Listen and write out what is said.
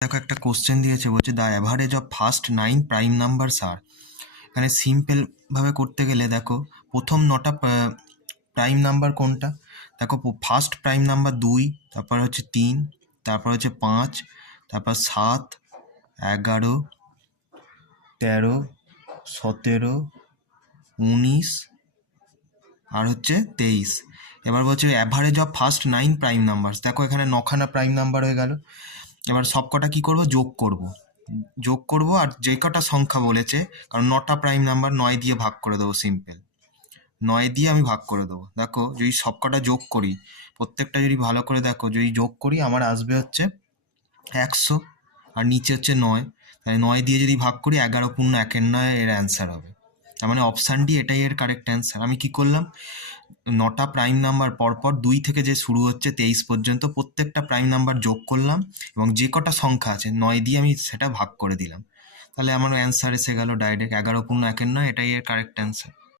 দেখো একটা কোশ্চেন দিয়েছে, বলছে the average of first 9 prime numbers are. এখানে সিম্পল ভাবে করতে গেলে দেখো প্রথম 9টা প্রাইম নাম্বার কোনটা। দেখো ফার্স্ট প্রাইম নাম্বার 2, তারপর হচ্ছে 3, তারপর হচ্ছে 5, তারপর 7, 11, 13, 17, 19 আর হচ্ছে 23। এবার বলছে average of first 9 prime numbers. দেখো এখানে 9খানা প্রাইম নাম্বার হয়ে গেল। এবার সব কটা কী করবো, যোগ করব আর যে কটা সংখ্যা বলেছে, কারণ 9টা প্রাইম নাম্বার 9 দিয়ে ভাগ করে দেবো, সিম্পল 9 দিয়ে আমি ভাগ করে দেবো। দেখো যদি সব কটা যোগ করি, প্রত্যেকটা যদি ভালো করে দেখো, যদি যোগ করি আমার আসবে হচ্ছে 100, আর নিচে হচ্ছে 9, তাহলে 9 দিয়ে যদি ভাগ করি 11×1=9 এর অ্যান্সার হবে। তার মানে অপশান ডি এটাই এর কারেক্ট অ্যান্সার। আমি কি করলাম, 9টা প্রাইম নাম্বার পরপর 2 থেকে যে শুরু হচ্ছে 23 পর্যন্ত প্রত্যেকটা প্রাইম নাম্বার যোগ করলাম, এবং যে কটা সংখ্যা আছে 9 দিয়ে আমি সেটা ভাগ করে দিলাম। তাহলে আমার অ্যান্সার এসে গেল ডাইরেক্ট 11×1=9, এটাই এর কারেক্ট অ্যান্সার।